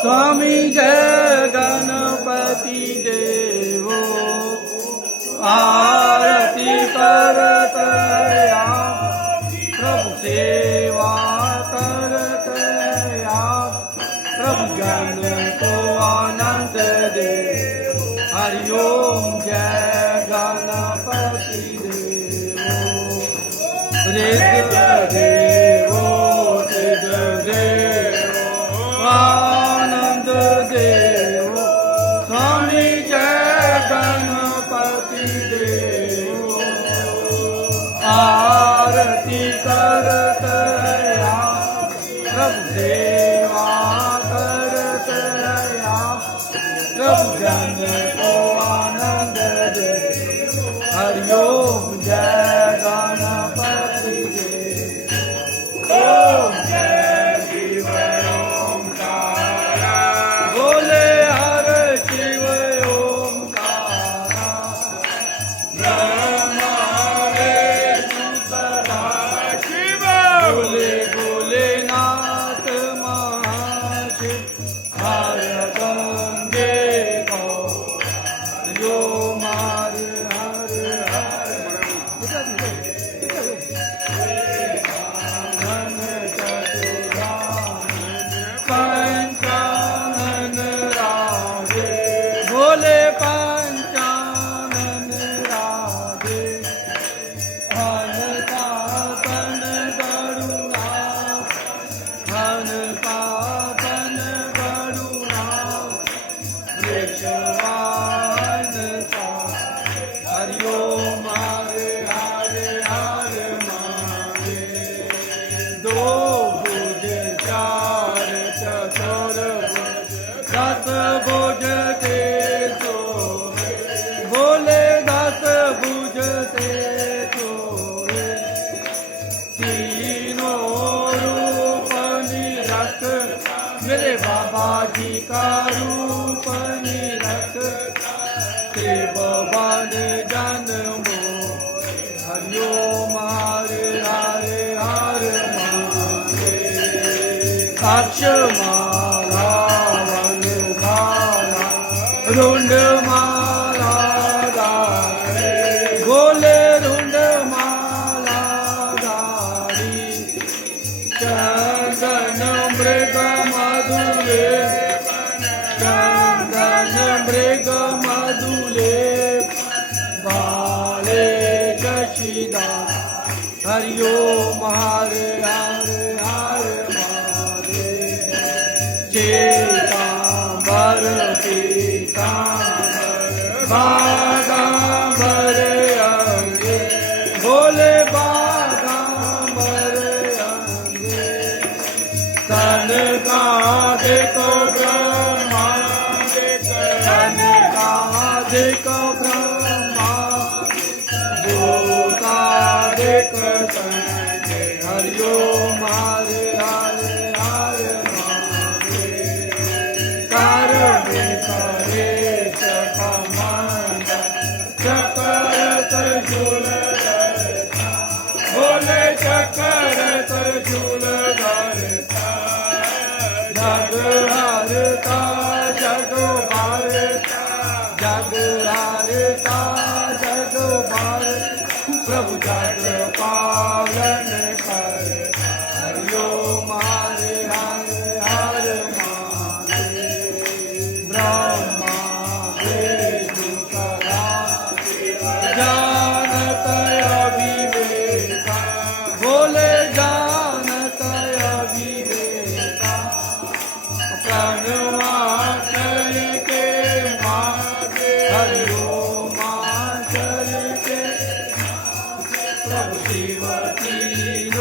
स्वामी जय गणपति देवो आरती करत या प्रभु सेवा करत या प्रभु ज्ञान को आनंद दे। हरि ओम जय गणपति देवो ऋग देवो सिद्ध देवो आनंद देवो स्वामी जय गणपति देवो आरती करत या प्रभु सेवा करत या प्रभु जन को आनंद दे। हरि ओम जय गणपति देवो ओम जय शिव ओंकारा बोले हर शिव ओंकारा ब्रह्मा विष्णु सदा शिव बोले भोलेनाथ महाशिव हर गंगे गो मार हर पंचानन राधे भोले पंचानन राधे हन पापन करुणा वृक्षवान सा। हरि ओम हरे हरे हरे महादेव दो भुज चार चतुर्भुज दस भुज ते सोए बोले दस भुज ते सोए तीनों रूप निरख मेरे बाबा जी का रूप निरख त्रिभुवन जन्मो। हरि ओम हरे हरे हरे महादेव अक्षमाला वनमाला रुंड माला धारे बोले रुंड माला धारी चंदन मृग मधुले चंदन मृग मधुले बाले कशिदा। हरि ओम हरे हरे हरे महादेव चेतांबर पीतांबर बागांबर अंगे भोले बागांबर अंगे तन का देखो ब्रह्मा तन का देखो ब्रह्मा भूता देख संगे। हरि ओम हरे हरे हरे महादेव कर करे चकमंड चकर त्रिशूल धरता बोले चकर त्रिशूल धरता जग हरता जग भारता जग हरता जग भारता प्रभु जग पालन करता। हरि ओम हरे हरे हरे महादेव ब्रह्मा विष्णु सदा जानत अविवेका बोले जानत अविवेका प्रणवाचर के मागे हरि ओम आचर के प्रभु शिव तीनों